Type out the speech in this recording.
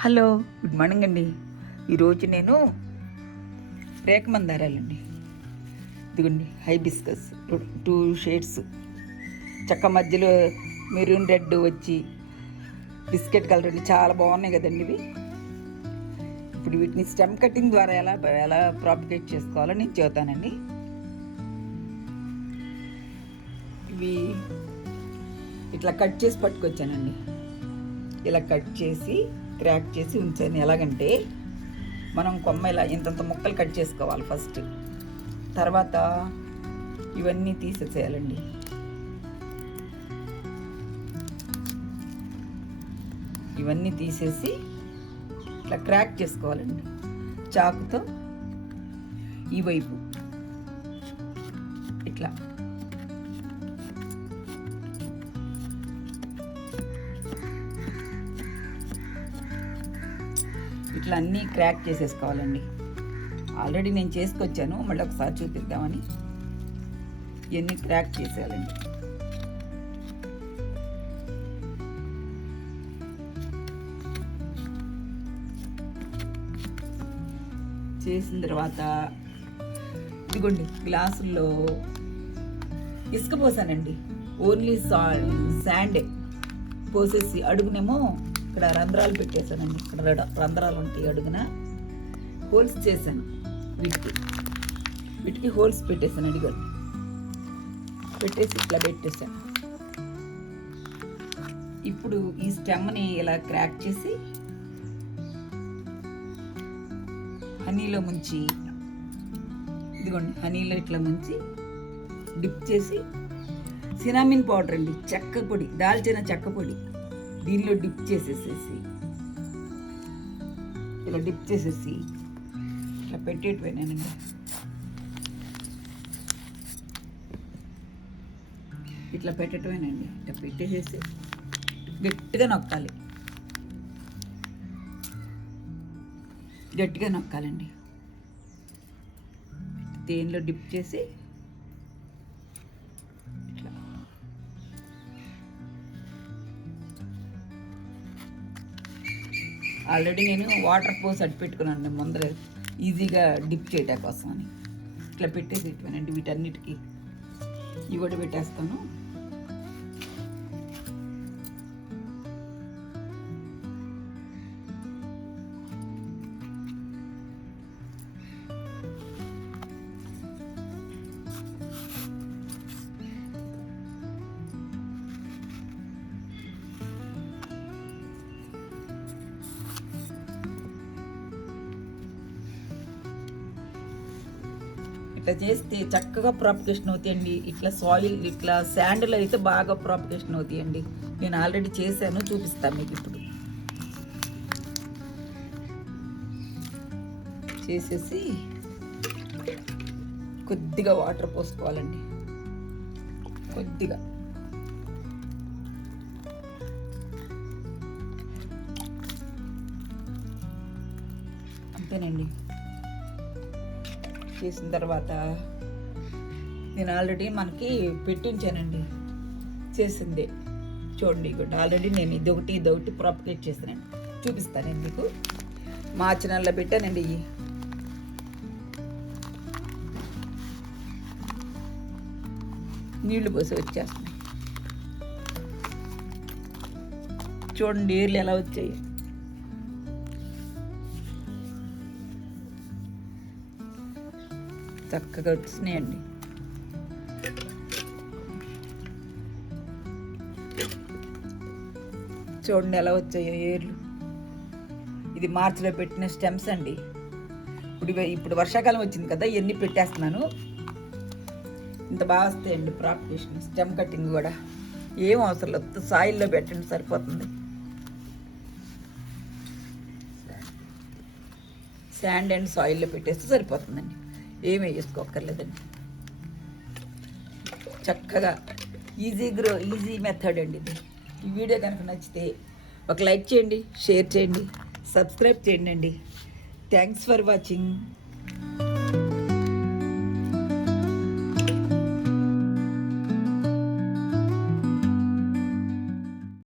Hello, good morning అండి. ఈరోజు నేను రేఖ మందారాలండి, ఇదిగోండి హైబిస్కస్ 2 షేడ్స్, చక్క మధ్యలో మెరూన్ రెడ్ వచ్చి బిస్కెట్ కలర్ అండి, చాలా బాగున్నాయి కదండి ఇవి. ఇప్పుడు వీటిని స్టెమ్ కటింగ్ ద్వారా ఎలా ప్రాపగేట్ చేసుకోవాలో నేను చెబుతానండి. ఇవి ఇట్లా కట్ చేసి పట్టుకొచ్చానండి. ఇలా కట్ చేసి క్రాక్ చేసి ఉంచాను. ఎలాగంటే మనం కొమ్మ ఇలా ఇంతంత ముక్కలు కట్ చేసుకోవాలి ఫస్ట్. తర్వాత ఇవన్నీ తీసేసేయాలండి. ఇవన్నీ తీసేసి ఇట్లా క్రాక్ చేసుకోవాలండి చాకుతో. ఈ వైపు ఇట్లా ఇట్లా అన్నీ క్రాక్ చేసేసుకోవాలండి. ఆల్రెడీ నేను చేసుకొచ్చాను, మళ్ళీ ఒకసారి చూపిద్దామని ఇవన్నీ క్రాక్ చేసేయాలండి. చేసిన తర్వాత ఇదిగోండి గ్లాసుల్లో ఇసుక పోసానండి. ఓన్లీ శాండే పోసేసి అడుగునేమో ఇక్కడ రంధ్రాలు పెట్టేశానండి. ఇక్కడ రంధ్రాలు ఉంటాయి, అడుగున హోల్స్ చేశాను. వీటికి హోల్స్ పెట్టేశాను, అడిగాను పెట్టేసి ఇట్లా పెట్టేశాను. ఇప్పుడు ఈ స్టెమ్ని ఇలా క్రాక్ చేసి హనీలో ముంచి, ఇదిగోండి హనీలో ఇట్లా ముంచి డిప్ చేసి సినామిన్ పౌడర్ అండి, చెక్క పొడి, దాల్చిన చెక్క పొడి దీనిలో డిప్ చేసేసేసి ఇలా డిప్ చేసేసి ఇట్లా పెట్టేటిపోయినానండి. ఇట్లా పెట్టేటిపోయినండి. ఇట్లా పెట్టేసేసి గట్టిగా నొక్కాలి, గట్టిగా నొక్కాలండి. దేనిలో డిప్ చేసి ఆల్రెడీ నేను వాటర్ పోసి అడ్డు పెట్టుకున్నాను ముందర, ఈజీగా డిప్ చేయటం కోసం అని. ఇట్లా పెట్టేసి ఇటువనండి. వీటన్నిటికీ ఇవి కూడా పెట్టేస్తాను. ఇట్లా చేస్తే చక్కగా ప్రాపగేషన్ అవుతాయండి. ఇట్లా సాయిల్, ఇట్లా శాండ్లో అయితే బాగా ప్రాపగేషన్ అవుతాయండి. నేను ఆల్రెడీ చేశాను, చూపిస్తాను మీకు. ఇప్పుడు చేసేసి కొద్దిగా వాటర్ పోసుకోవాలండి, కొద్దిగా. అంతేనండి. చేసిన తర్వాత నేను ఆల్రెడీ మనకి పెట్టించానండి చేసిందే. చూడండి, ఇక్కడ ఆల్రెడీ నేను ఇదొకటి ప్రాపగేట్ చేస్తానండి, చూపిస్తానండి మీకు. మా ఛానల్లో పెట్టానండి. ఇవి నీళ్లు పోసి వచ్చేస్తున్నాయి. చూడండి ఏర్లు ఎలా వచ్చాయి. చక్కగా వచ్చినాయండి. చూడండి ఎలా వచ్చాయో ఏర్లు. ఇది మార్చిలో పెట్టిన స్టెమ్స్ అండి. ఇప్పుడు వర్షాకాలం వచ్చింది కదా, ఇవన్నీ పెట్టేస్తున్నాను. ఇంత బాగా వస్తాయండి ప్రాపగేషన్. స్టెమ్ కటింగ్ కూడా ఏం అవసరం లేదు, సాయిల్లో పెట్టండి సరిపోతుంది. శాండ్ అండ్ సాయిల్లో పెట్టేస్తే సరిపోతుందండి, ఏమీ వేసుకోక్కర్లేదండి. చక్కగా ఈజీ మెథడ్ అండి ఇది. ఈ వీడియో కనుక నచ్చితే ఒక లైక్ చేయండి, షేర్ చేయండి, సబ్స్క్రైబ్ చేయండి అండి. Thanks for watching.